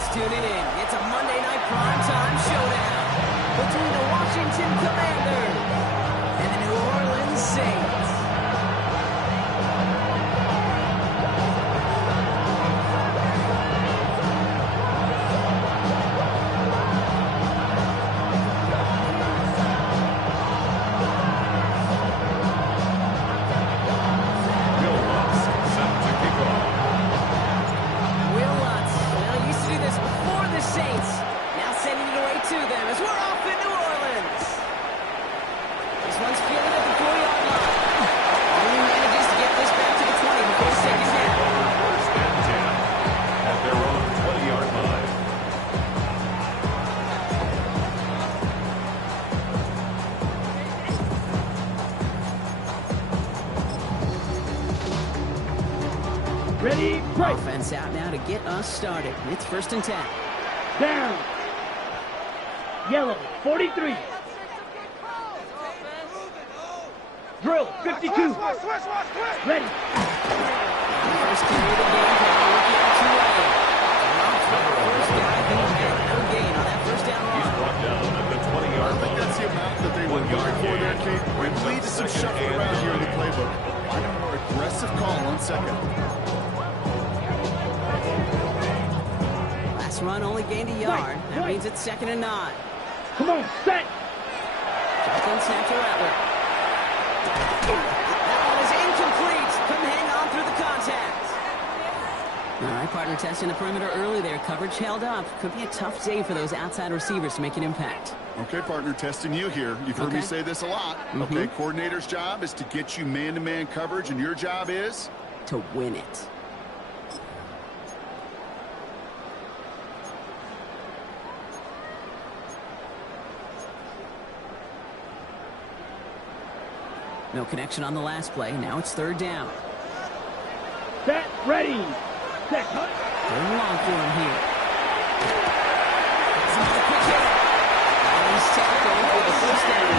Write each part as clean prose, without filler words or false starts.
Saints tuning in. It's a Monday night primetime showdown between the Washington Commanders and the New Orleans Saints. Ready, break. Offense out now to get us started. It's 1st and 10. Down. Yellow, 43. Drill, 52. Ready. First carry of the game. Looking at 2-way. First guy being hit. No gain on that first down run. He's brought down at the 20-yard line. I think that's the amount that they were looking for there, Kate. It leads to some shuffle around here in the playbook. Find a more aggressive call on second. Last run only gained a yard. That means it's 2nd and 9. Come on, set. Shotgun snap to Rattler. That one is incomplete. Couldn't hang on through the contact. All right, partner testing the perimeter early there. Coverage held up. Could be a tough day for those outside receivers to make an impact. Okay, partner, testing you here. You've heard me say this a lot. Okay, coordinator's job is to get you man-to-man coverage, and your job is? To win it. No connection on the last play. Now it's 3rd down. Set, ready. Set, cut. 3rd and long for him here. He's another quick hit. And he's tackled for the first down.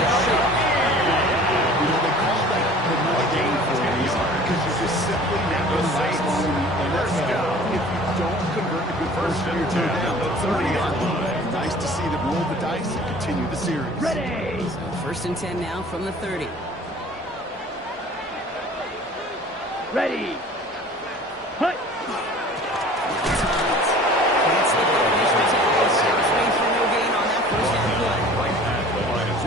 You know, they call that the no gain for a reason, because you just simply never last long in the NFL if you don't convert a good first year to down. 30-yard line. Nice to see them roll the dice and continue the series. Ready. So 1st and 10 now from the 30. Ready. Hut.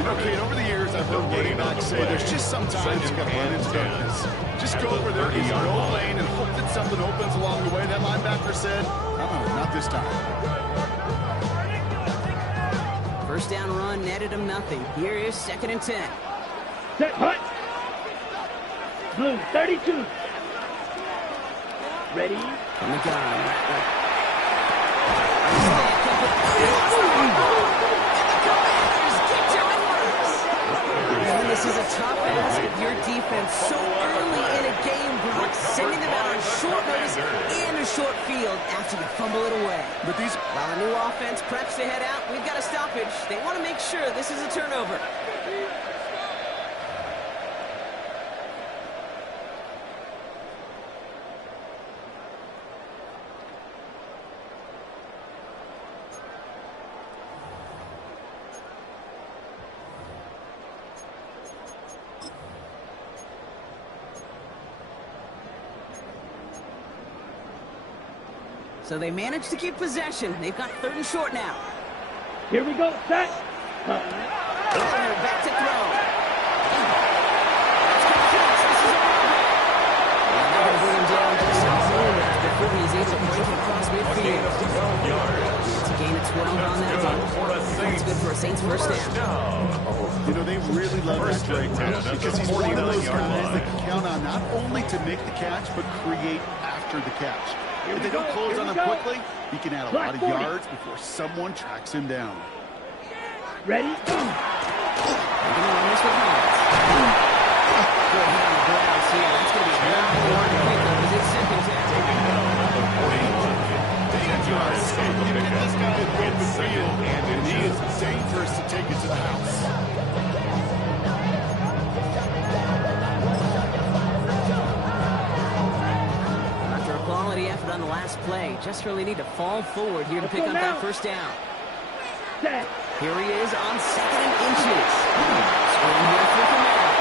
Okay, over the years, I've heard running backs say there's just sometimes you got to run into darkness. Just go where there is no lane and hope that something opens along the way. That linebacker said, not this time. 1st down run netted him nothing. Here is 2nd and 10. Set, hut. Blue, 32. Ready? From the gun, Rattler. And this is a tough ask of your defense so early in a game, Brock. Sending them out on short notice and a short field after you fumble it away. But these... While the new offense preps to head out, we've got a stoppage. They want to make sure this is a turnover. So they managed to keep possession. They've got 3rd and short now. Here we go, set. Back to throw. Before he's able to break across midfield. It's a gain of 12 on that one. That's good for a Saints 1st down. You know, they really love that Drake because he's one of those guys that can count on not only to make the catch, but create after the catch. If they don't close on him quickly, he can add a lot of yards before someone tracks him down. Ready? They're going to run this with Hines. Good hit on the glass here. That's going to be a long yard pickup as it's 2nd down. This guy is good to field, and he is dangerous to take it to the house. on the last play. Just really need to fall forward here to pick up that first down. Set. Here he is on 2nd and inches. Swing here for command.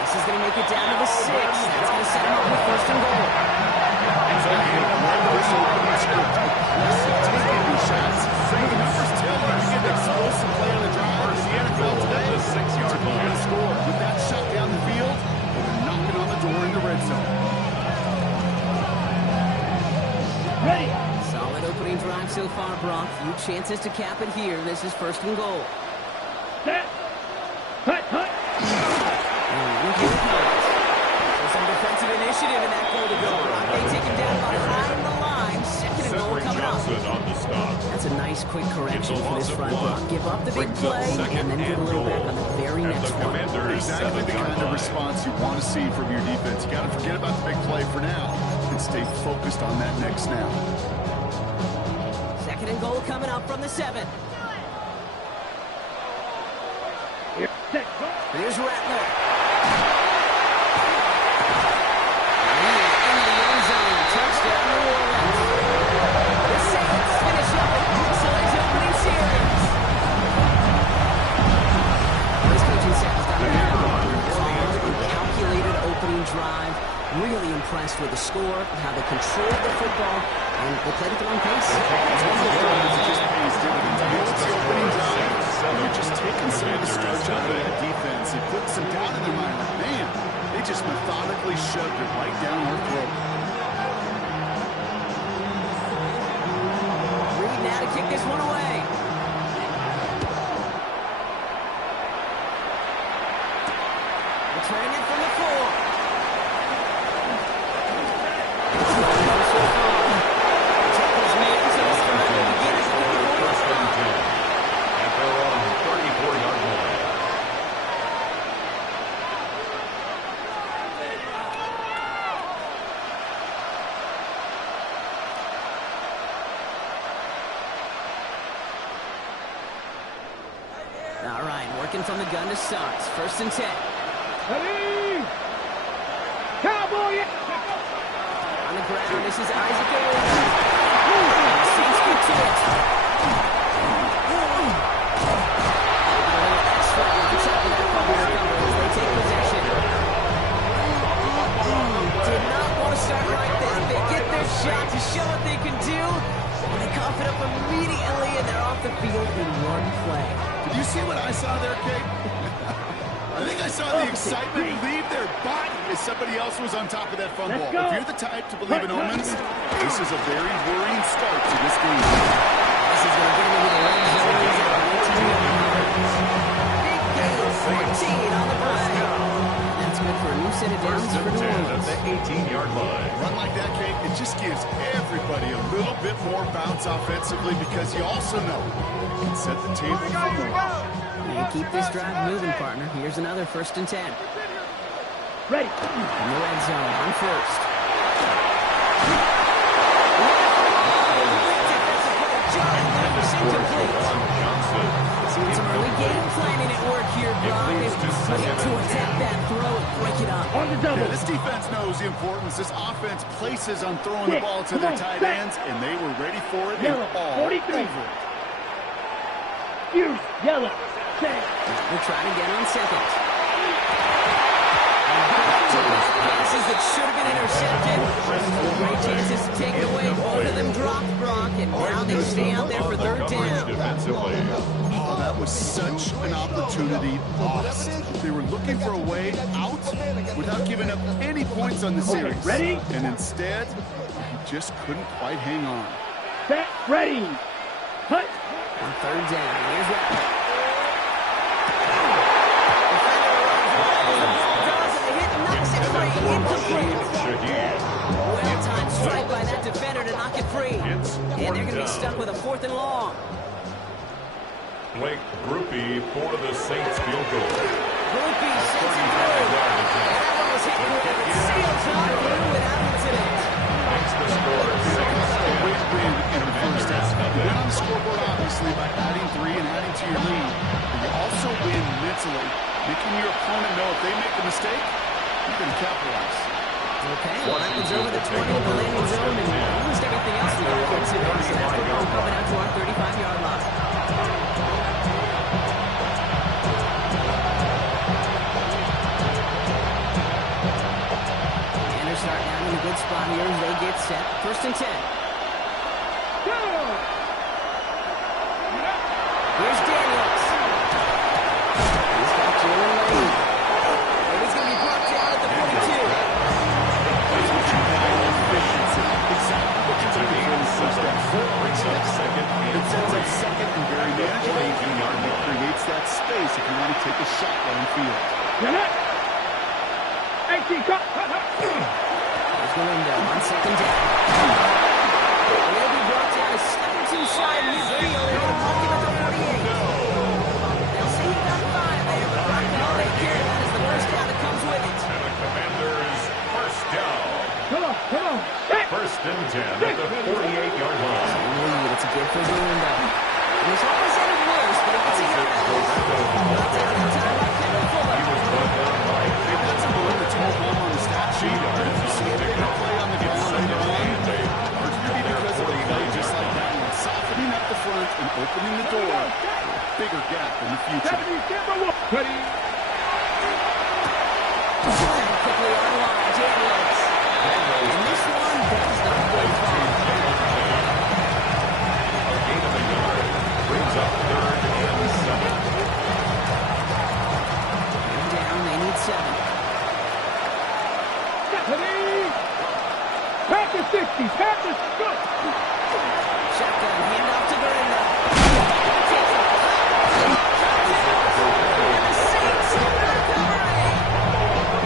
This is going to make it down to the 6. That's going to set him up with 1st and goal. Explosive play on the drive. The NFL today, the 6-yard line score. With that shot down the field, they're knocking on the door in the red zone. Ready. Solid opening drive so far, Brock. Few chances to cap it here. This is 1st and goal. Set. Hut, hut. And here it comes. So some defensive initiative in that goal to go. Brock, they take him down behind the line. 2nd and goal coming up. On the stop. That's a nice quick correction for this front block. Give up the big play and then get a little back on the very next one. Exactly the kind of response you want to see from your defense. You got to forget about the big play for now and stay focused on that next snap. 2nd and goal coming up from the 7. Here. Set. Here's Rattler. In the end zone. Touchdown, New Orleans. The Saints finish up an excellent opening series. This coaching staff has done a calm and calculated opening drive. Really impressed with the score, how they controlled the football, and they played at their own pace. It's one of those drives that just pays dividends. You know, it's the opening drive. You're just taking some of the starch out of that defense and putting some doubt in their mind. Like, man, they just methodically shoved it right down our throat. Reed now to kick this one away. Returning it from the 4. Tackles made, so this drive will begin as the 40 spot. At their own 34-yard line. All right, working from the gun to Suggs. 1st and 10. Ready. Cowboy. On the ground, this is Isaac Owens. Saints get to it. Extra on top of that fumble recovery as they take possession. Did not want to start like this. They get their shot to show what they can do. And they cough it up immediately, and they're off the field in one play. Did you see what I saw there, Kate? I think I saw the excitement leave their body as somebody else was on top of that fumble. If you're the type to believe in omens, this is a very worrying start to this game. This is going to get into the red zone. He's at 18 yards. Big gain, 14 on the play. That's good for a new set of downs for New Orleans. At the 18-yard line. Run like that, Kate, it just gives everybody a little bit more bounce offensively because you also know you can set the table for more. And keep this drive moving, partner. Here's another 1st and 10. Ready. In the red zone on 1st. Seeing some early game planning at work here, Brock. They wait to attack that throw and break it up. On the double. Yeah, this defense knows the importance this offense places on throwing the ball to their tight ends, and they were ready for it and all 43. over it. Use yellow. Set. We'll try it again on 2nd. Passes that should have been intercepted. Great chances to take it away. Both of them dropped, Brock, and now they stay out there for 3rd down. Defensively. Oh, that was such an opportunity lost. They were looking for a way out without giving up any points on the series. Ready? And instead, he just couldn't quite hang on. Set. Ready. Hut. On 3rd down, here's Rattler. Well-timed strike by that defender to knock it free. And they're going to be stuck with a 4th and long. Blake Groupie for the Saints field goal. Groupie sends it through. And that one was hit with it. Sails on through without incident. Makes the score 6. A win-win in the first half. You win on the scoreboard, obviously, by adding 3 and adding to your lead. But you also win mentally, making your opponent know if they make a mistake, you can capitalize. Okay, well, that one's over the 20 of the landing zone, and almost everything else we got considered. So that's football coming out to our 35-yard line. And they're starting out in a good spot here as they get set. 1st and 10. Here's Daniels. He's got Jalen Lane. And he's going to be brought down at the 42. It sets up second and very manageable. It creates that space if you want to take a shot downfield. There's the window on 2nd down. And they'll be brought down a step or two shy of midfield. They're going to mark him at the 48. They'll say he got 5 there, but right now all they care about is the first down that comes with it. And the Commanders' first down. Come on. 1st and 10 at the 48-yard line. It's a good for the window. And it's always ended worse, but it gets a yard out of this. Brought down in time by Kevin Fuller. He was brought down by That's a balloon that's all home on the stat sheet. If you see a big play on the ground later on, maybe because of a play just like that one, softening up the front and opening the door, bigger gap in the future. Ready. Quickly on the line, Daniels. And this one does not go far. a gain of a yard. Brings up 3rd and 7. And down, they need 7. Pass the 60. Pass the good. Shotgun, handoff to Gurenda. And the Saints in recovery.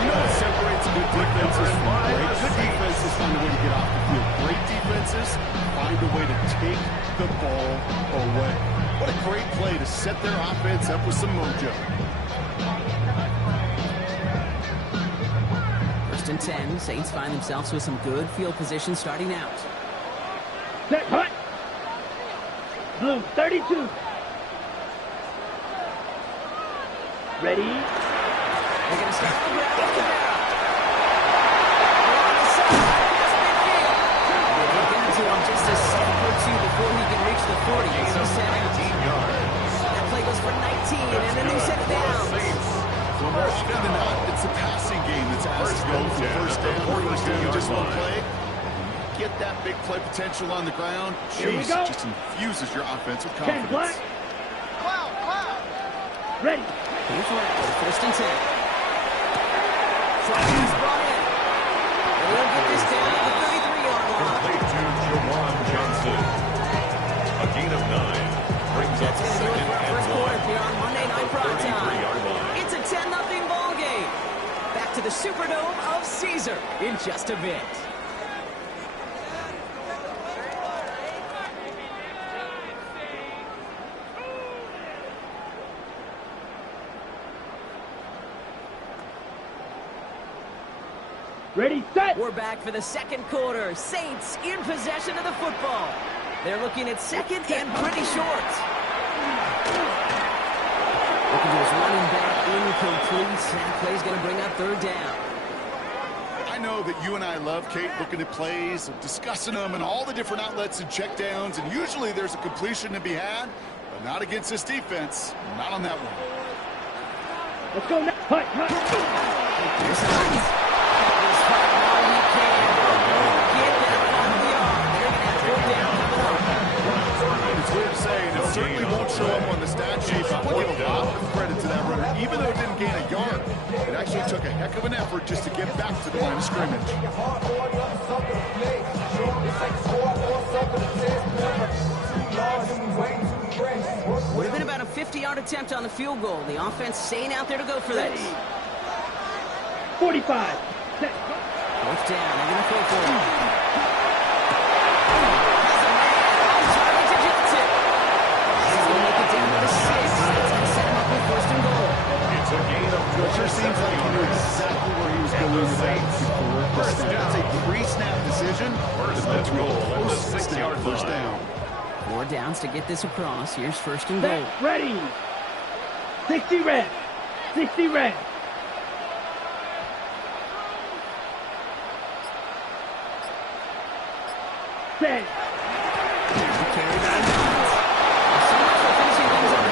You know what separates good defenses from great? Good defenses find a way to get off the field. Great defenses find a way to take the ball away. What a great play to set their offense up with some mojo. 1st and 10. Saints find themselves with some good field position starting out. Set. Hut. Blue 32. Ready. They're going to start the ground with Camara. On the sideline, past midfield. They get to him just a step or two before he can reach the 40. As he set out. 19 yards. That play goes for 19, and then they set it down. Well, more often than not, it's the passing game that's asked to go for first down, just one play. Get that big play potential on the ground. Here we Jeez, go. it just infuses your offense with 10 black. confidence. Ready. Here's Randall, 1st and 10. Flags brought in. And they'll get this down at the 33-yard line. Complete to Jawan Johnson. A gain of 9. Brings up That's going to do it 2nd for our and first 1. quarter here on Monday Night Prime Time. 33-yard line. It's a 10-0 ball game. Back to the Superdome of Caesar in just a bit. Ready, set. We're back for the second quarter. Saints in possession of the football. They're looking at 2nd and pretty short. Looking to his running back, incomplete. That play's going to bring up 3rd down. I know that you and I love, Kate, looking at plays, discussing them, and all the different outlets and checkdowns, and usually there's a completion to be had, but not against this defense. Not on that one. Let's go now. Hut. Here's Hines. This fight while he can. Get that final yard. They're going to have 4th down coming up. It's weird to say, and it certainly won't show up on the stat sheet, but we'll give a lot of credit to that runner. Even though it didn't gain a yard, it actually took a heck of an effort just to get back to the line of scrimmage. Would have been about a 50-yard attempt on the field goal. The offense staying out there to go for this. 45. Set. 4th down. They're going to throw for it. Target to Johnson. He's going to make it down to the 6. That's going to set him up with 1st and goal. It's a gain of It sure seems like he knew exactly where he was going with that. That's a pre-snap decision. First and goal at the 6-yard first line. down. 4 downs to get this across. Here's 1st and goal. Set. Ready. 60 red. 60 red. Set. Carried by Jones. So much for finishing things up.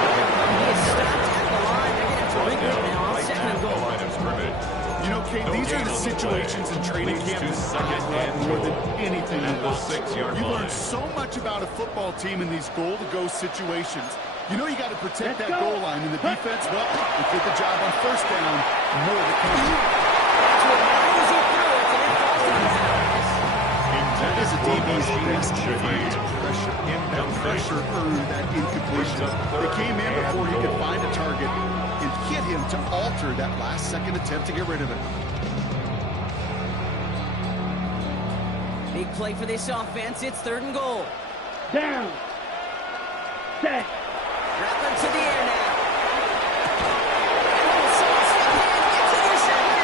He is stopped at the line. They're going to have to regroup now on second and goal. Line of scrimmage. You know, Kate, these are the situations in training camp that I love more than anything in life. 6-yard You line. learn so much about a football team in these goal-to-go situations. You know you got to protect that goal line, and the defense, well, they did the job on first down. More to come. That's what lines he through it, and it falls to the ground. That is a DB's best trying to pressure that pressure earned that incompletion. They came in before he could find a target and hit him to alter that last-second attempt to get rid of it. Big play for this offense. It's third and goal. Down. Set. Rattler to the air now. And it's intercepted.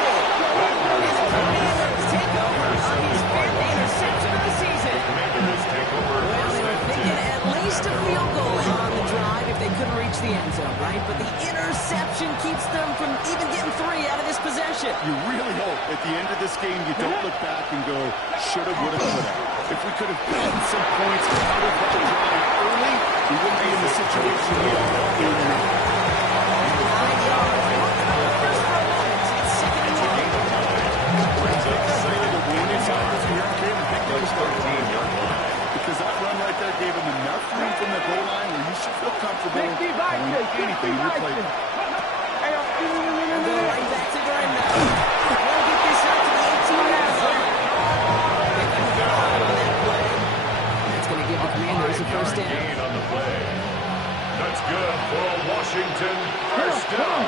His Commanders take over on his fifth interception of the season. Commanders take over Well, first they were and thinking 10. at least a field goal on the drive if they couldn't reach the end zone, right? But the interception keeps them from even getting 3 out of this possession. You really hope at the end of this game you don't look back and go, shoulda, woulda, coulda. If we could have gotten some points out of that drive early, we wouldn't be in the situation we are in now. 9 yards. First for a moment. It's second and long. Brings up second The warning signs here came a big first 13-yard line. because that run right there gave him enough room from the goal line where you should feel comfortable Safety doing Vikings. anything in your playbook. Go right back to Grinda. We'll get this out to the 18-yard line. That's going to give the Commanders a first down. Gain on the play. That's good for Washington. First down.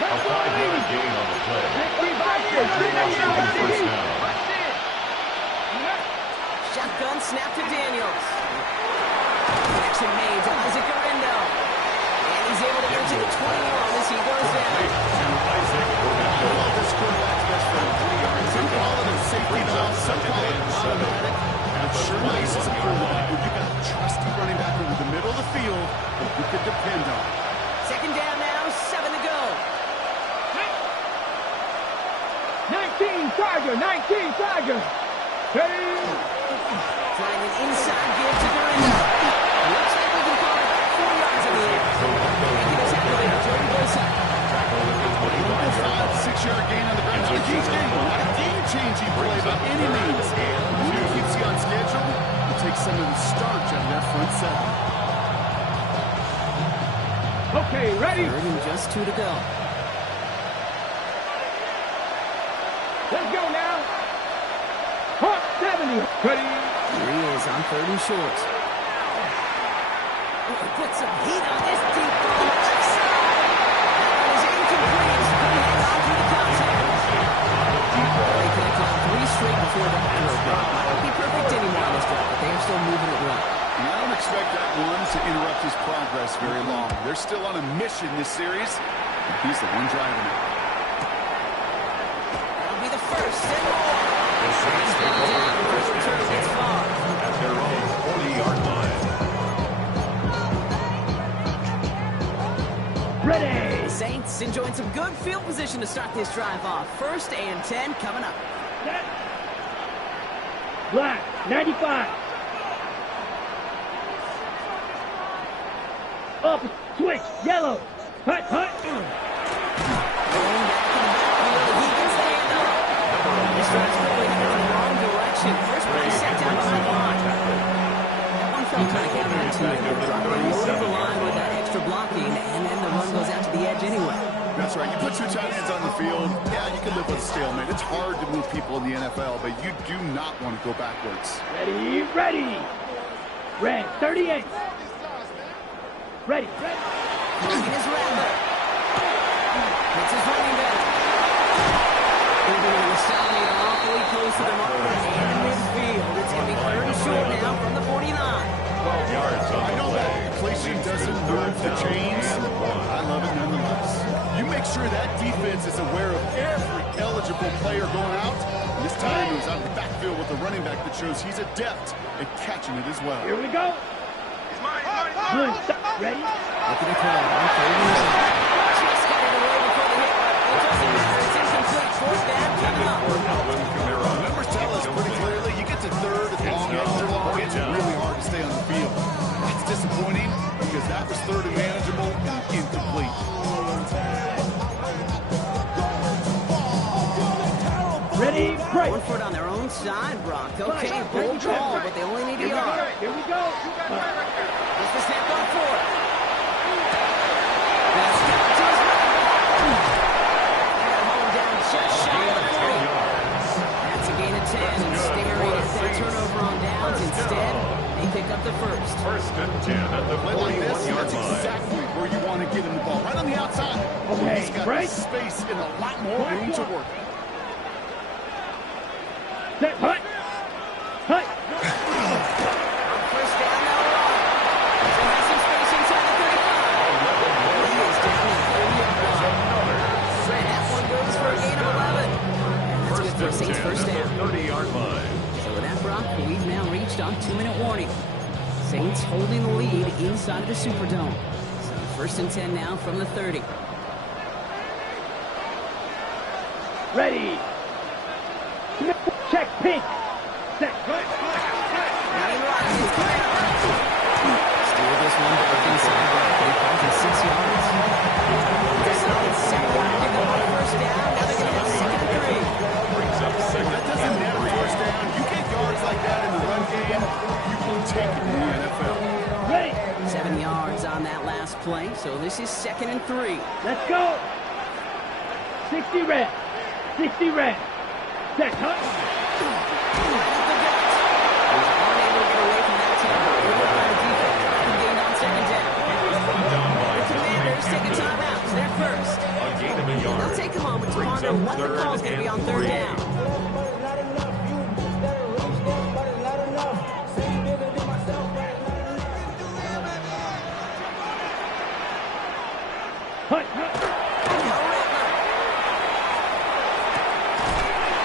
A 5-yard gain on the play. Washington first down. Shotgun snap to Daniels. Action made to Isaac Garindo. And he's able to get to the 21 as he goes down. This quarterback's best friend. Some call it a safety valve, some call it automatic. And it sure nice as a quarterback when you got a trusty running back over the middle of the field that you could depend on. Second down now, 7 to go. 19 Tiger. 19 Tiger. Hey. Trying an inside give to Garindo. Looks like we can call it back 4 yards in the air. Making his activator, Jordan Bosa. 5-6-yard gain on the ground. Not a huge game, but not a game-changing play by any means. And it keeps you on schedule. It takes some of the starch out of that front seven. Okay, ready? Third and just 2 to go. Let's go now. Hawk 70. Ready? Here he is on third and short. Put some heat on this deep ball left side. That one is incomplete. Couldn't hang on through the contact. They could have gone 3 straight before that throw drop. Might not be perfect anymore on this drive, but they are still moving it well. And I don't expect that one to interrupt his progress very long. They're still on a mission this series. He's the one driving it. That'll be the first and more. The Saints take over first and 10 at their own 40-yard line. Ready. The Saints enjoying some good field position to start this drive off. First and 10 coming up. Set. Black. 95. Up. Switch. Yellow. Hut. Hut. Going back to the backfield. He gets the handoff. This drive's probably headed in the wrong direction. First play set down behind the line. That one felt kind of counterintuitive. Dropping low the line with that extra blocking, and then the run goes out to the edge anyway. That's right. You put 2 tight ends on the field, yeah, you can live with a stalemate. It's hard to move people in the NFL, but you do not want to go backwards. Ready. Ready. Red. 38. Ready. Looking his Rattler. It's his running back. Moving in the side, awfully close to the marker and midfield. It's going to be third and short now from the 49. 12 yards on I the know play. that completion doesn't move the chains. I love it nonetheless. You make sure that defense is aware of every eligible player going out. And this time it was out of the backfield with a running back that shows he's adept at catching it as well. Here we go. Blue. Stop. Ready. Looking to throw on third and 9. Just got it away before the hit. It doesn't matter. It's incomplete. Fourth down coming up. Alvin Kamara. Numbers tell us pretty clearly you get to third as long That was third and manageable, incomplete. Ready, break. 1 foot on their own side, Brock. Okay, bold call, but they only need a yard. Here we go. Here's the snap on 4. That's got to his right. And home down just shy of the 40. That's a gain of 10, and staring at that turnover on downs. Instead, they pick up the first. First and 10 at the Play like this, 41-yard that's line. exactly where you want to get him the ball. Right on the outside. Okay, He's got break. space and a lot more room to work. Set, hut. Hut. First down, now run. So has some space inside the 35. He is down at the 30-yard line. And that one goes for a gain of 11. And that's good for a Saints first down. 30-yard line. So with that, Brock, we've now reached our 2-minute warning. Saints holding the lead inside of the Superdome. So first and 10 now from the 30. Ready. Check pink. Set. Ryan Rodgers, steal this one back inside. They called it 6 yards. Decided second yard pickup on first down. Now they're going to have second and 3. Brings up second. That doesn't matter first down. You get yards like that in the run game, you will take it in the NFL. Ready. 7 yards on that last play. So this is second and 3. Let's go. 60 red. 60 red. Set. Hut. Right up the gut. He was unable to get away from that tackle. Good work by the defense. He gained on second down. The Commanders take a timeout. It's their first. A gain of a yard. They'll take a moment to ponder what the call is going to be on third down. Hut. Hut.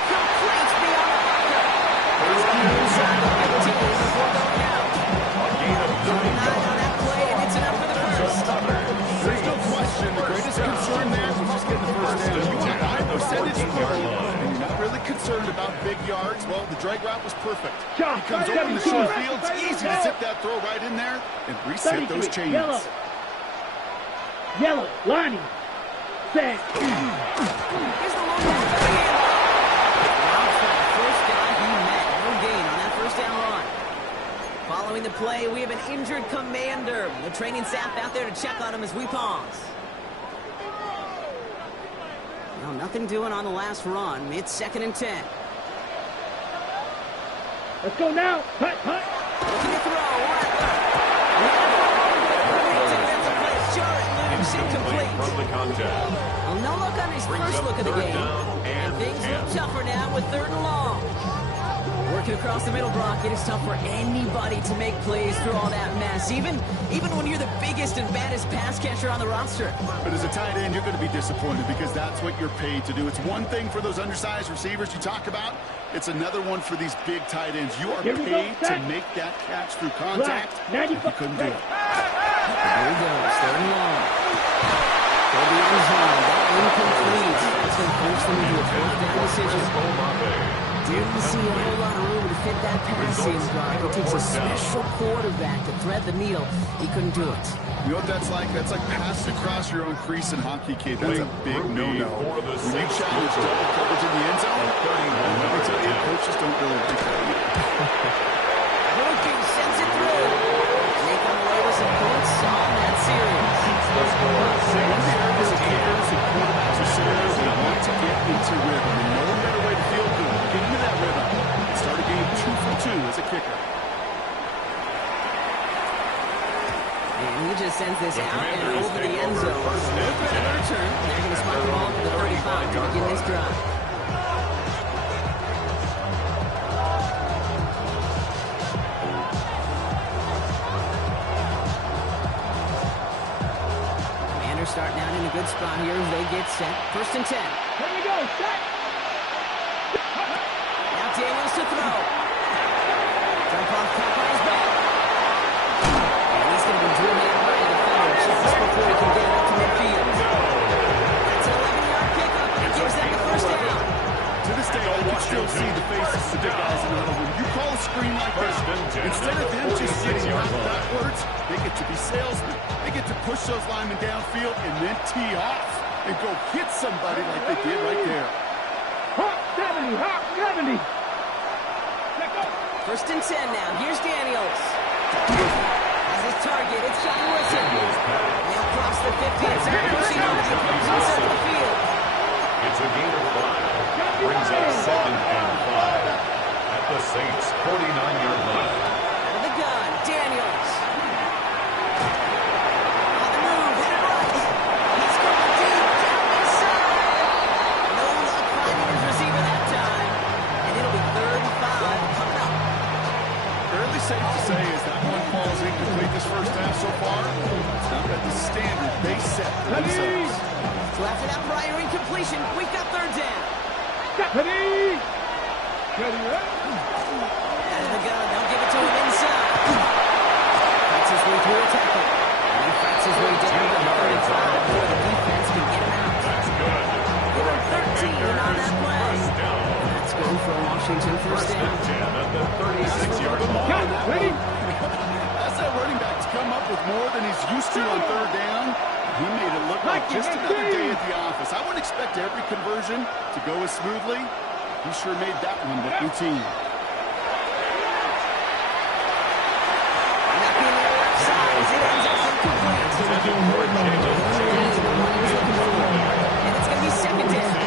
Completes beyond the marker. Inside the 15 before going out. A gain of 9 on that play, and it's enough for the first. There's no question. The greatest concern there is just getting the first down. You want a high percentage throw, and you're not really concerned about big yards. Well, the drag route was perfect. He comes over in the short field. It's easy to zip that throw right in there and reset those chains. Yellow. Yellow. Lonnie. Set. Here's the long back of the handoff. Now for the first guy he met. No gain on that first down run. Following the play, we have an injured commander. The training staff out there to check on him as we pause. No, nothing doing on the last run. It's second and 10. Let's go now. Hut. Hut. Looking to throw. Incomplete. from the contact. Well, no look on his Brings first up look of the third game. down And things look tougher now with third and long. Working across the middle, Brock, it is tough for anybody to make plays through all that mess, even when you're the biggest and baddest pass catcher on the roster. But as a tight end, you're going to be disappointed because that's what you're paid to do. It's one thing for those undersized receivers you talk about. It's another one for these big tight ends. You are paid to make that catch through contact. Right. You couldn't do it. Here we go, third and long. For the end zone, that incomplete. That's going to force them into a fourth down decision. Didn't see a whole lot of room to fit that pass in, Brock. It takes a special quarterback to thread the needle. He couldn't do it. You know what that's like? That's like passing across your own crease in hockey, kid. That's a big no-no. When you challenge double coverage in the end zone, let me tell you, coaches don't really like that either. Rookie sends it through. Take on the way with some points on that series. One of the areas of kickers and quarterbacks are serious, they want to get into rhythm. And no better way to feel good, get into that rhythm, and start a game 2 for 2 as a kicker. And he just sends this out and over the end zone. A little bit of a return. They're going to spot the ball to the 35 to begin this drive. Commanders starting out in a good spot here as they get set. First and 10. Here we go. Set. Now Daniels to throw. Jump off top on his back. And he's going to be driven in by the defender just before he can get it up to midfield. That's an 11-yard pickup, and it gives them the first down. To this day, I can still see the faces of the guys in the huddle. When you call a screen like that. Instead of them just sitting backwards, they get to be salesmen. They get to push those linemen downfield and then tee off and go hit somebody like they did right there. Hawk 70, Hawk 70. First and 10 now. Here's Daniels. As his target, it's John Wilson. Now across the 50 and start pushing over the opposing side of the field. It's a gain of 5. Brings up 2nd and 5. At the Saints' 49-yard line. Out of the gun, Daniels. On the move, hit it right. He's going deep down the side. No luck finding his receiver that time. And it'll be 3rd and 5 coming up. Fairly safe to say as that one falls incomplete this first half so far, it's not at the standard they set for themselves. So after that prior incompletion, we've got 3rd down. Ready? Ready, Out of the gun, they'll give it to him inside. Fights his way through a tackle. And he fights his way down to 3rd and 5 before the defense can get him out. That's good. Give him 13 on that play. That's good for Washington first First down. and 10 at the 36-yard line. Got it, ready? That's that running back to come up with more than he's used to on 3rd down. He made it look like just another day at the office. I wouldn't expect every conversion to go as smoothly. He sure made that one look routine. Not being there left side as it ends up incomplete. And it's going to be 2nd down.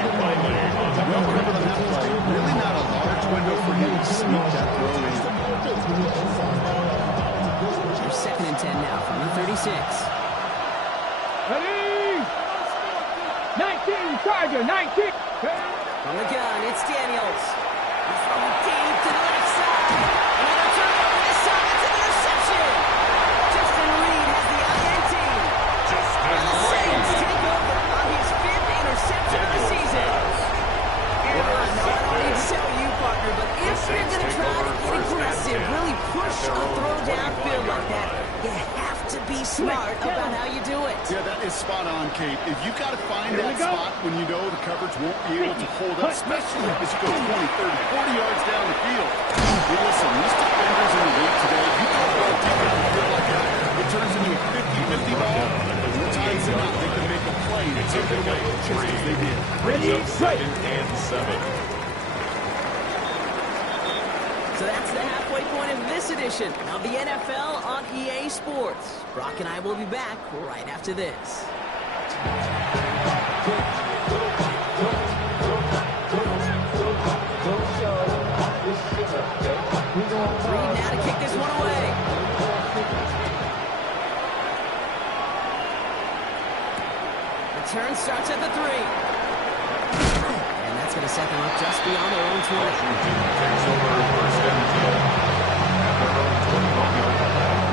Well covered on that play. Really not a large window for him to sneak that throw in. There's 2nd and 10 now from the 36. Ready? 19, Tiger, 19. From the gun, it's Daniels. He's throwing deep to the left side. Another turnover this time. It's an interception. Justin Reed has the INT. And the Saints take over on his 5th interception of the season. I don't need to tell you, partner, but if you're going to try to get aggressive, really push a throw downfield like that, you have to be smart about how you do it. Yeah, that is spot on, Kate. If you've got to find that spot when you know the coverage won't be able to hold up, especially as you go 20, 30, 40 yards down the field. Hey, listen, these defenders in the league today, you throw a ball deep down the field like that, it turns into a 50-50 ball. More times than not, they can make a play and take it away just as they did. Brings up 2nd and 7. So that's the halfway point of this edition of the NFL on EA Sports. Brock and I will be back right after this. Reed now to kick this one away. Return starts at the 3. And that's going to set them up just beyond their own 20. Washington takes over 1st and 10 at their own 21-yard line.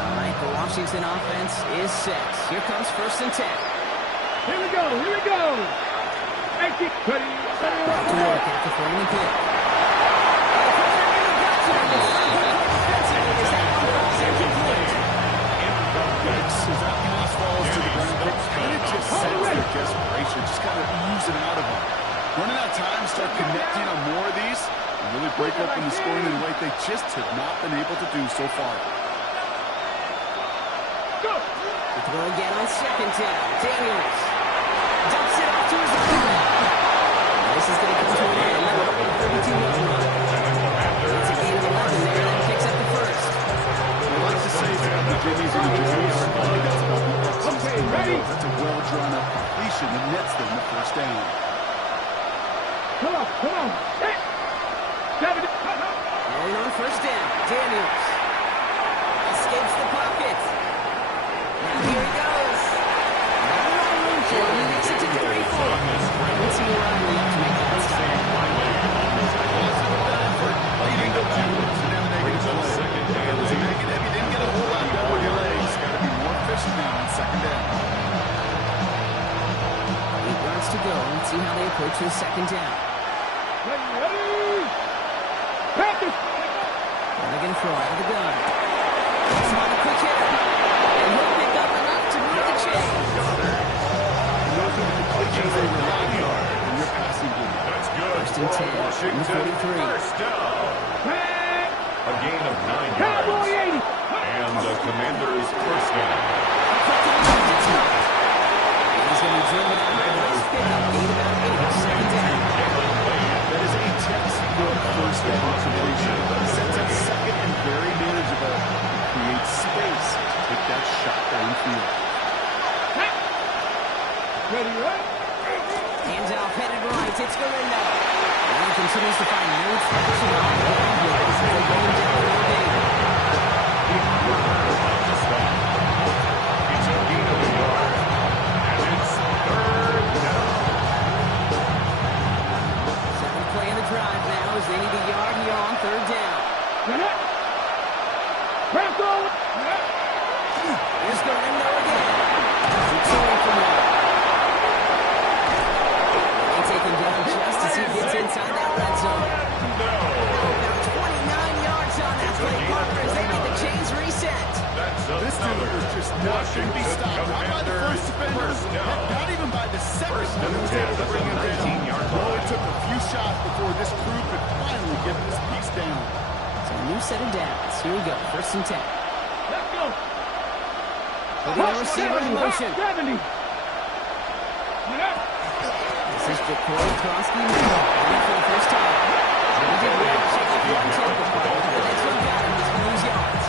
All right, the Washington offense is set. Here comes 1st and 10. Here we go, here we go. 19, ready? Back to work after forming the pick. As that pass falls to the ground, they kind of just sense their desperation, just kind of oozing out of them. Running out of time, start connecting on more of these, and really break open the scoring in a way they just have not been able to do so far. The throw again on 2nd down. Daniels dumps it off to his running back. This is going to come to an end. 32-yard run. It's a gain of 11 there, then picks up the 1st. I like to say that the Jimmys and the Joes, I think that's about the best. Okay, ready? That's a well-drawn-up completion that nets them the 1st down. Come on. Hey. 70. Rolling on 1st down. Daniels escapes the pocket. Now here he goes. Not a lot of room for him. He makes it to the 34. Let's see where I'm going to make that stop. Leading the Jewels and then they get a 2nd down. He didn't get a whole lot going your legs. Got to be more efficient now on 2nd down. 8 yards to go. Let's see how they approach this 2nd down. Ready? Practice. And they're going to throw out of the gun. He's on a quick hitter. And he'll pick up enough to Washington, 43. first down. A gain of 9 yards. And the Commanders' first down. He's going to be driven out of the nice pickup. Gain about 8. Second down. That is a textbook first down completion. Sets up second and very manageable. Creates space to take that shot downfield. Ready, right? Hands off, headed right. It's Garindo. And he continues to find no traction on the ground here as they go down the game. It's a gain of a yard. And it's third down. 7th play of the drive now as they need a yard here on 3rd down. Here's Garindo again. Returning from there. They take him down just as he gets inside that red zone. About 29 yards on that play, Parker, as they get the chains reset. This dude was just not going to be stopped. Not by the first defender, not even by the second one who was able to bring him down. Well, it took a few shots before this crew could finally get this piece down. So a new set of downs. Here we go, 1st and 10. Let's go. Putting the receiver in motion. 70. This is Jacory Krosky for the first time. He did well to check out the tackle part, but the next one got him. He's going to lose yards.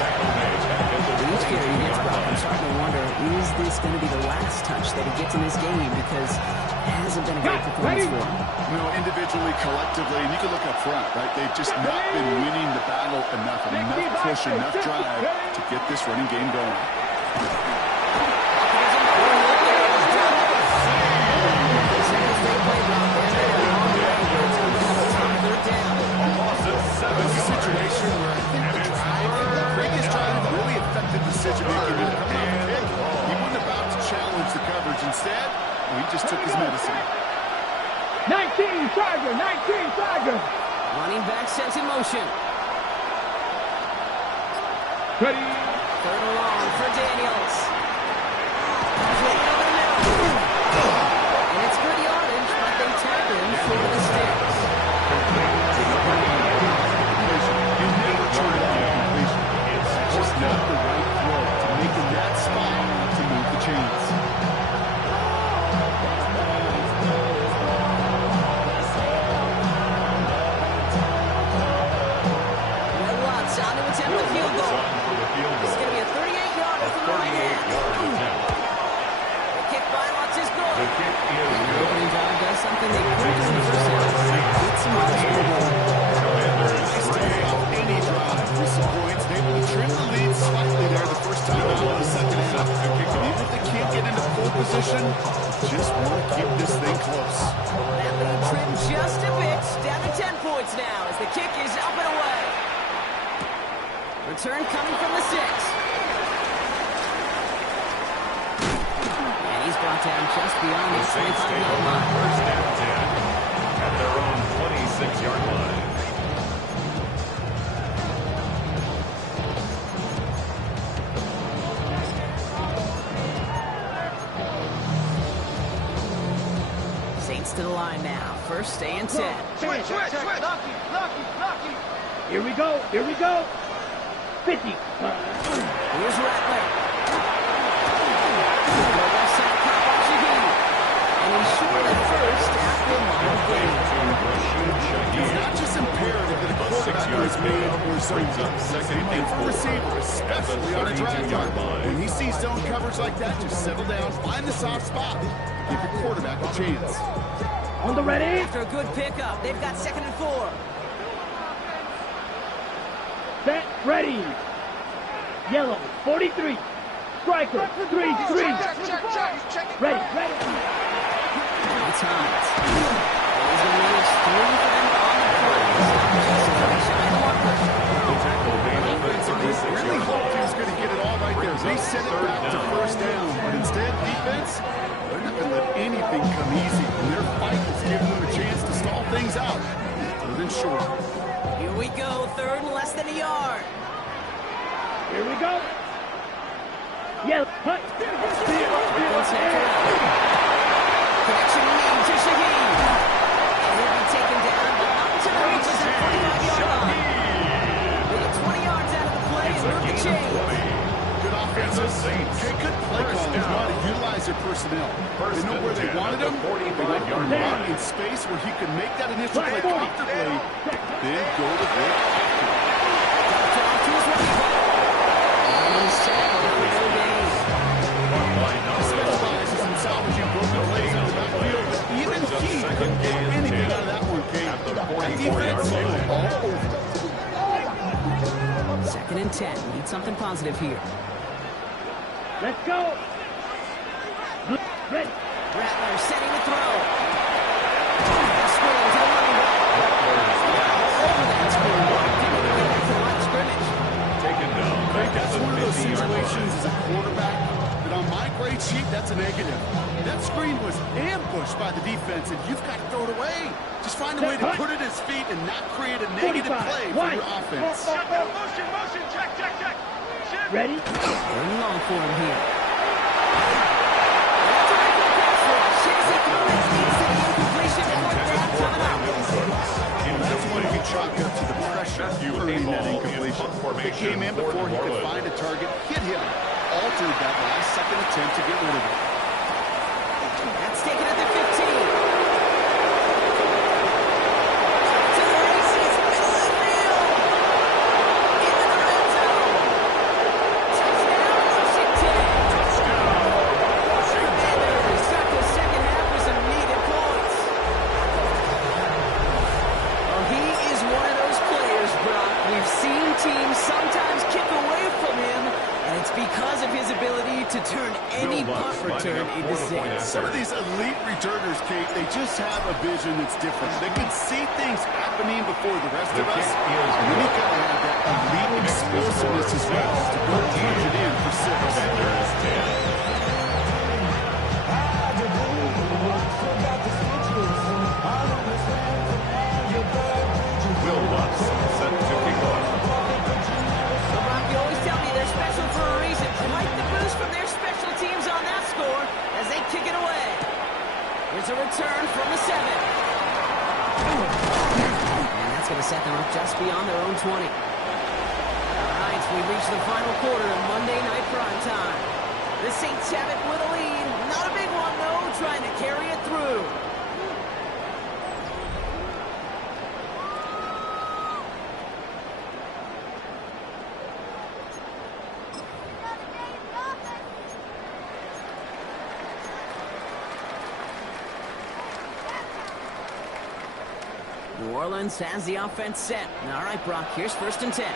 Each carry he gets brought, I'm starting to wonder, is this going to be the last touch that he gets in this game? Because it hasn't been a great performance for him. You know, individually, collectively, and you can look up front, right? They've just not been winning the battle enough push, enough drive to get this running game going. Situation where I think the previous drive really affected decision-making in the pick. He wasn't about to challenge the coverage. Instead, he just took his medicine. 19 Tiger, 19 Tiger. Running back sent in motion. Ready. 3rd and long for Daniels. Play over the middle. And it's good yardage, but they tackle him for the sticks. It's just not the right throw to make in that spot to move the chains. Well, Watts on to attempt the field goal. It's going to be a 38-yarder from the right hand. The kick by Watts is good. The kick is The good. opening drive does something they couldn't do in the first half. It's much better. Any drive with some points, they will trim the lead slightly there the first time out of the second half. Even if they can't get into full position, just want to keep this thing close. That lead trimmed just a bit. Down to 10 points now as the kick is up and away. Return coming from the 6. And he's brought down just beyond the Saints take 25-yard over line. 1st and 10 at their own 26-yard line. Saints to the line now. 1st and 10. Switch. Lucky. Here we go. 50. Here's Rattler. The left side pop off Shaheen. And he's short at first after a long gain. It's not just imperative that a quarterback is made or zones up. Same thing for a receiver, especially on a drive line. When he sees zone coverage like that, just settle down, find the soft spot, give your quarterback a chance. On the ready. After a good pickup, they've got 2nd and 4. Set. Ready. Yellow. 43. Striker. 3. Ready. It's Hines. He's going to manage 3 for them on the play. Really hoped he was going to get it all right there. They set it back to 1st down, but instead, defense, they're not going to let anything come easy. And their fight is giving them a chance to stall things out. Third and short. Here we go. 3rd and less than a yard. Here we go. Yellow. Hut. Connection lead to Shaheen. And he'll be taken down, but not to the their personnel. First They know where they and 10 wanted at him. the They 45-yard want him line. in space where he can make that initial play comfortably, then go to work after. Off to his running back. And he's tackled for no gain. He specializes in salvaging broken plays in the backfield, but even he couldn't get anything out of that one, Kate. That defense was all over. 2nd and 10. Need something positive here. Let's go. Ready. Rattler setting the throw. Scrolling to the running back. Over that scoreboard. Didn't even get back to the line of scrimmage. Taken down. That's one of those situations as a quarterback that on my grade sheet, that's a negative. That screen was ambushed by the defense, and you've got to throw it away. Just find a way to put it at his feet and not create a negative play for your offense. Motion. Check. Ready. Going long for him here. That's a rifle pass rush. Shazy through it. Leads to the incompletion. Fourth down coming up. That's one you can chalk up to the pressure earning that incompletion. It came in before he could find a target, hit him, altered that last-second attempt to get rid of it. That's taken at the 15. To the races. Middle of the field. Into the red zone. Touchdown, Washington. Commanders got the second half with some needed points. Well, he is one of those players, Brock. We've seen teams sometimes kick away from him, and it's because of his ability to turn any punt return into six. Some of these elite returners, Kate, they just have a vision that's different. They can see things happening before the rest of us, and then you've got to have that elite explosiveness as well to go punch it in for six. Will Lutz set to kick off. So, Brock, you always tell me they're special for a reason. Quite the boost from their special teams on that score as they kick it away. Here's a return from the 7. And that's going to set them up just beyond their own 20. All right, we reach the final quarter of Monday Night Prime Time. The Saints have it with a lead. Not a big one, though, trying to carry it through. New Orleans has the offense set. All right, Brock, here's 1st and 10.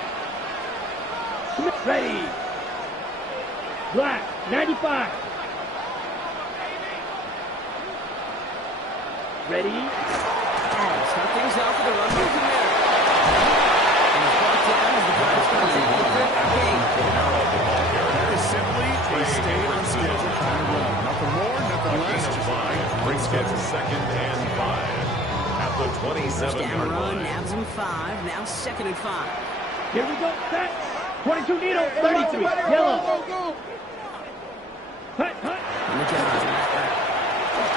Ready. Black. 95. Ready. Start things off with a run by Kamara. And he's brought down as the drive's going to take the third game. That is simply a stay on schedule kind of run. Nothing more, nothing less. Just Brings it to 2nd and 5. At the First 27-yard down run, line. nabs him 5. Now 2nd and 5. Here we go. Set. 22 needle. 33. Yellow. Hut. And the job.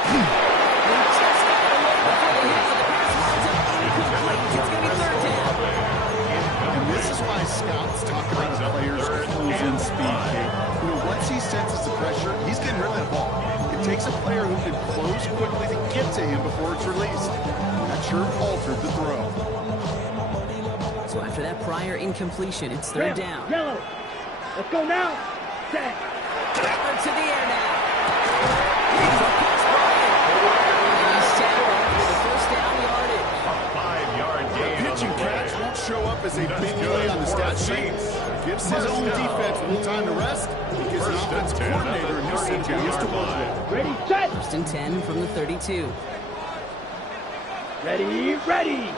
He just got it away before the hit, so the pass winds up incomplete. It's going to be 3rd down. And this is why scouts talk about a player's close-in speed, Kate. You know, once he senses the pressure, he's getting rid of the ball. It takes a player who can close quickly to get to him before it's released. That sure altered the throw. So after that prior incompletion, it's 3rd down. Yellow. Let's go now. Set. Rattler to the air now. He's a pass Bryant. And he's tackled for the 1st down yardage. A 5-yard gain on Pitch the and catch play. won't show up as a big play on the stat sheet. Gives his own defense a little time to rest. He gives an offense coordinator a new set of games to work with. Ready. Set. 1st and 10 from the 32. Ready.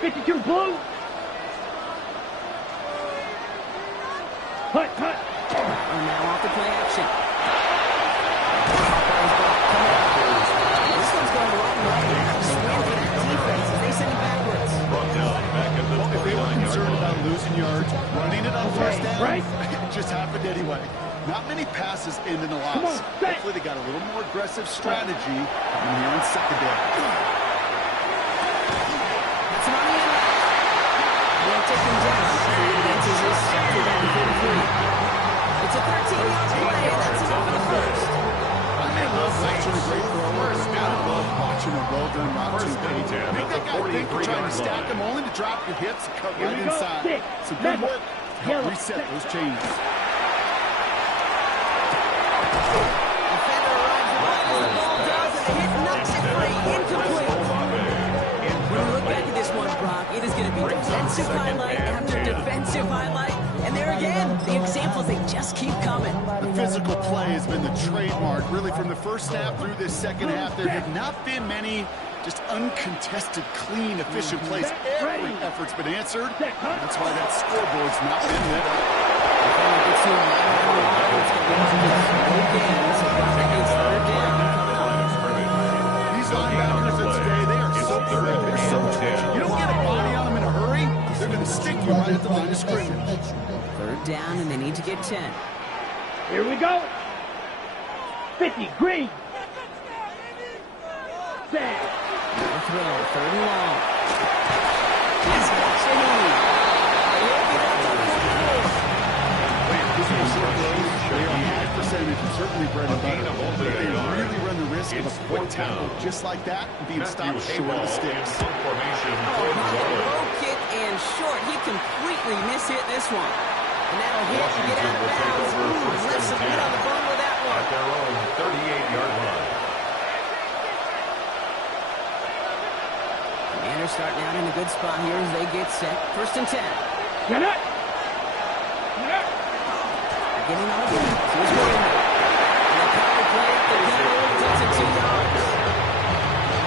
52 blue. Hut. And now off the play action. This one's going the wrong way. Swing for that defense as they send it backwards. Brought down back at the If they were 29-yard concerned line. about losing yards, running it on 1st down, right. it just happened anyway. Not many passes end in a Come loss. on, set. Hopefully they got a little more aggressive strategy when you're in secondary. That's an on the end. They'll take him down. Advances his second down to 33. It's a 13-yard play, and that's enough for the 1st. trying to stack them only to drop your hips and cut right inside. So good work. Help reset those chains. Defender arrives right as the ball does, and the hit knocks it free. Incomplete. When we look back at this one, Brock, it is going to be defensive highlight after defensive highlight. And there again, the examples, they just keep coming. The physical play has been the trademark. Really, from the first half through this second half, there have not been many just uncontested, clean, efficient plays. Every effort's been answered. That's why that scoreboard's not been lit up. These linebackers of today, they are so quick. They're so quick. You don't get a body on them in a hurry, they're going to stick you right at the line of scrimmage. Third down, and they need to get 10. Here we go. 50, green. Set. The throw, third and long. He's got Shaheen. They are high percentage and certainly bread and butter. But they really run the risk of a quick tackle just like that and being stopped short of the sticks. Low kick and short. He completely mishit this one. And that'll hit and get out of bounds. Ooh, left some meat on the bone with that one. At their own 38-yard line. Commanders starting out in a good spot here as they get set. First and 10. Get it. Getting on the field. Here's William. And the cover play at the middle takes it 2 yards.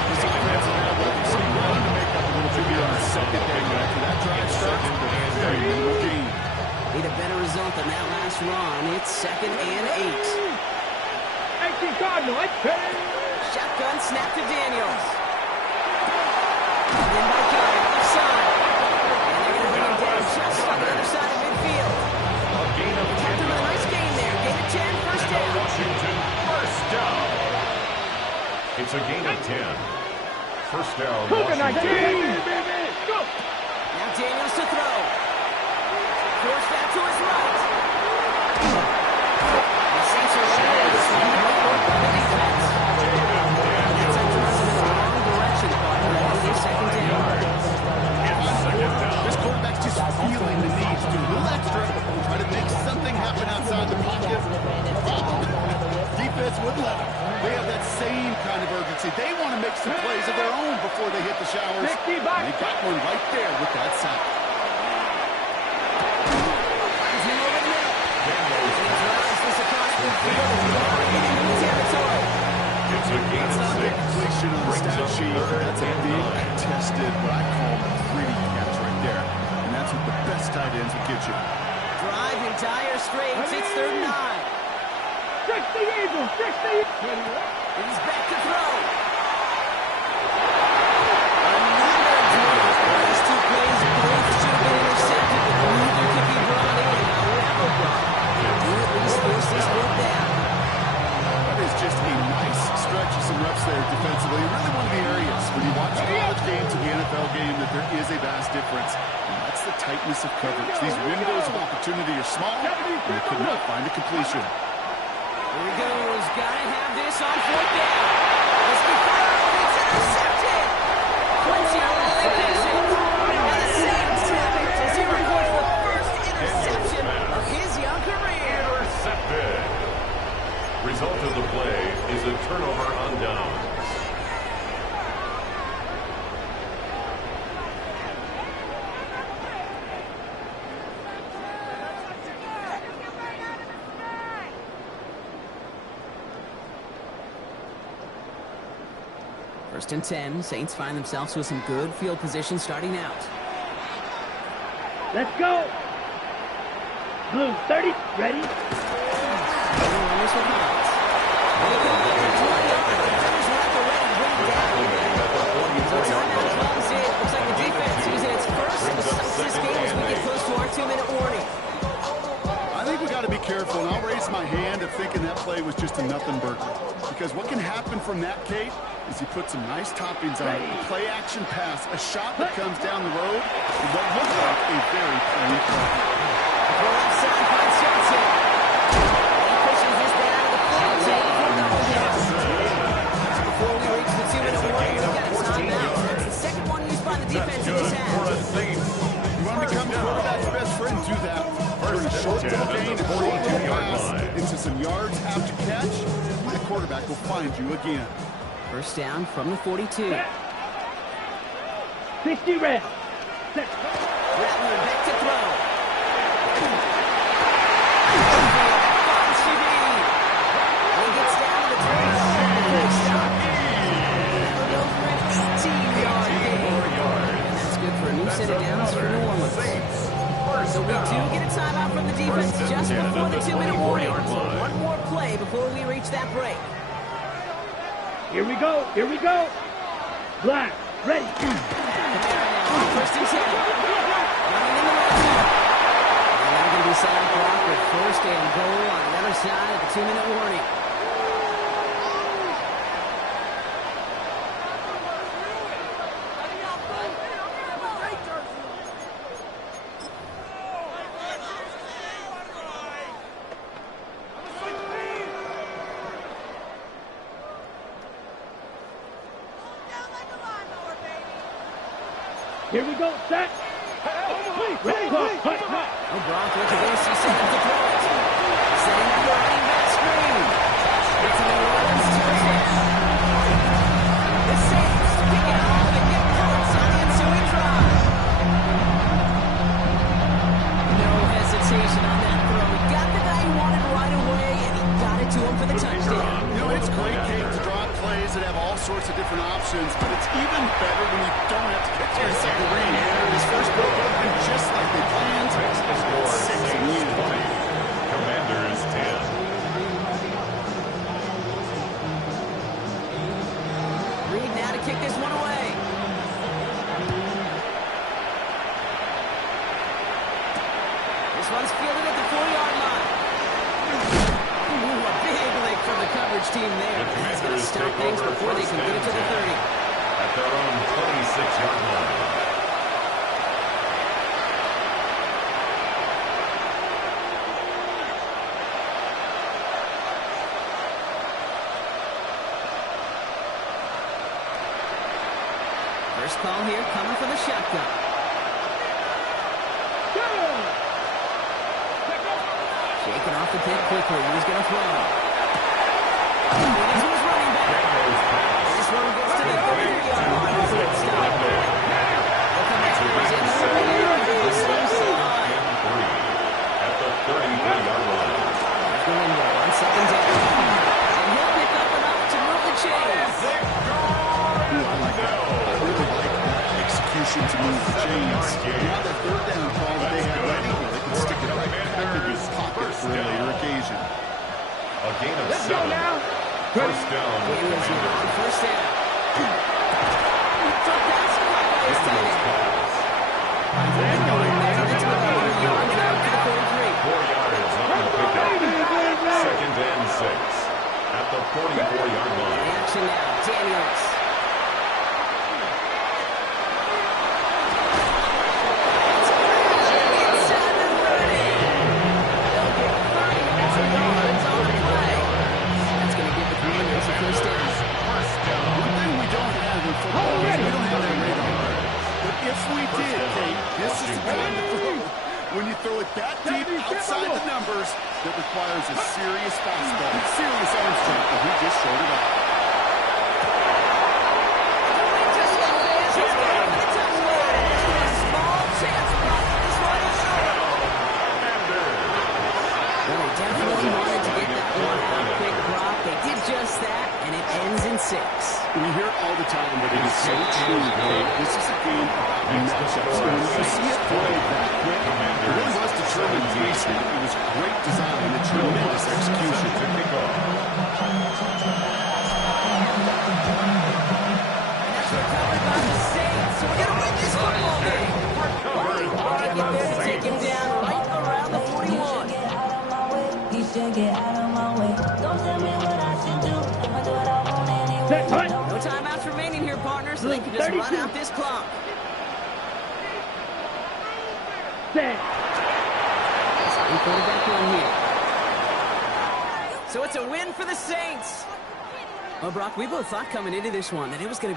This offense will have what you see run to make up a little bit on the second day after that drive starts. Very minimal gain. Need a better result than that last run. It's 2nd and 8. 18 Cardinal. Shotgun snap to Daniels. In by Kyle, offside. And they're going to bring him down just on the other side of midfield. A gain of 10. Kept him in a nice game there. Gain of 10, first down. Washington, first down. It's a gain of 10. First down, Washington. Go. Now Daniels to throw. Forced out to his right. The Saints are ready to swing the ball by the defense. And that's sent them in the wrong direction. That is second down. This quarterback's just feeling the need to do a little extra, try to make something happen outside the pocket. Defense wouldn't let them. They have that same kind of urgency. They want to make some plays of their own before they hit the showers. They got one right there with that sack. It's a gain of 6. Completion on the stat sheet. That's a big, contested, what I call a pretty catch right there. And that's what the best tight ends will get you. Drive in dire straits. It's 3rd and 9. 60 Eagles. 60. He's back to throw. These 2 plays both should have been intercepted, but neither could be brought in. However, do at least force this one down. That is just a nice stretch of some reps there defensively. Really one of the areas when you watch a college game to the NFL game that there is a vast difference. And that's the tightness of coverage. These windows of opportunity are small, and they could not find a completion. Here he goes. Gotta have this on 4th down. Let's be fired. It's intercepted. Quincy really picks it. And the Saints have it as he records the first interception of his young career. Intercepted. Result of the play is a turnover on downs. First and 10. Saints find themselves with some good field position starting out. Let's go. Blue 30. Ready. Runners with Hines. They come up for 20 yards. The defenders will have to ready to bring it down. So timeout comes in. Looks like the defense using its first decisive game as we get close to our 2-minute warning. I think we got to be careful, and I'll raise my hand of thinking that play was just a nothing burger. Because what can happen from that, Kate, is you put some nice toppings on it. A play-action pass, a shot that comes down the road, and what looks like a very plain play. Throw outside, finds Johnson. He pushes this down to the 14 for double down. Before we reach the 2-minute warning, we've got a timeout. It's the second one used by the defense. quarterback will find you again. First down from the 42. 60 red. Set. Rattler back to throw. He gets down to the 26. Over an 18-yard gain. That's good for a new set of downs for New Orleans. So we do get a timeout from the defense just before the 2-minute warning. So one more play before we reach that break. Here we go. Here we go. Black. Ready. First and 10. Running in the red zone. And they're going to be set up block with first and goal on the other side of the 2-minute warning. Here we go. Set. Ready. Clock. Brock looking to see set up to throw it. Setting up the running back screen. It's a New Orleans touchdown. The Saints pick it off and get points on the ensuing drive. No hesitation on that throw. He got the guy he wanted right away, and he got it to him for the touchdown. You know, it's great, Kate, to draw plays that have all sorts of different options, but it's even better when you don't have to get to a second read. His first broke open just like they planned. It's 6 and 20. Commanders 10. Reed now to kick this one away. This one's fielded at the 4-yard line. Ooh, a big lick from the coverage team there. That's going to stop things before they can get it to the 30. At their own 26-yard line. First call here coming from the shotgun. Shaking off the pit quickly. He's going to throw. This one's running back. This one gets to the 30-yard line before it's stopped. The Commanders in the rear of the slow side. At the 33-yard line. There's the window on second down. And he'll pick up enough to move the chains. Ooh, I like that. I really like that execution to move the chains. Now that third down call that they had ready, they can stick it right back in his pocket for a later occasion. A gain of 7. First down. Daniels now on first down. Took that spot by his tight end. Going there, that's about 3 yards out to the 43. 4 yards on the pickup. Second and 6. At the 44-yard line. Action now, Daniels. When you throw it that deep outside the numbers, that requires a serious fastball, serious arm strength, and he just showed it up. Definitely wanted to get that one out quick, Brock. They did just that, and it ends in 6. We hear it all the time, but it is so true. This is a game about matchups. When you see it play that quick, it really was determined pacing. It was great design and tremendous execution. And that's recovered by the Saints. So we're going to win this football game. They get there to take him down right around the 41. Get out of my way. Don't tell me what I should do. I'ma do what I want anyway. No timeouts remaining here, partner, so they can just run out this clock. Quarterback run here. So it's a win for the Saints. Well, Brock, we both thought coming into this one that it was going to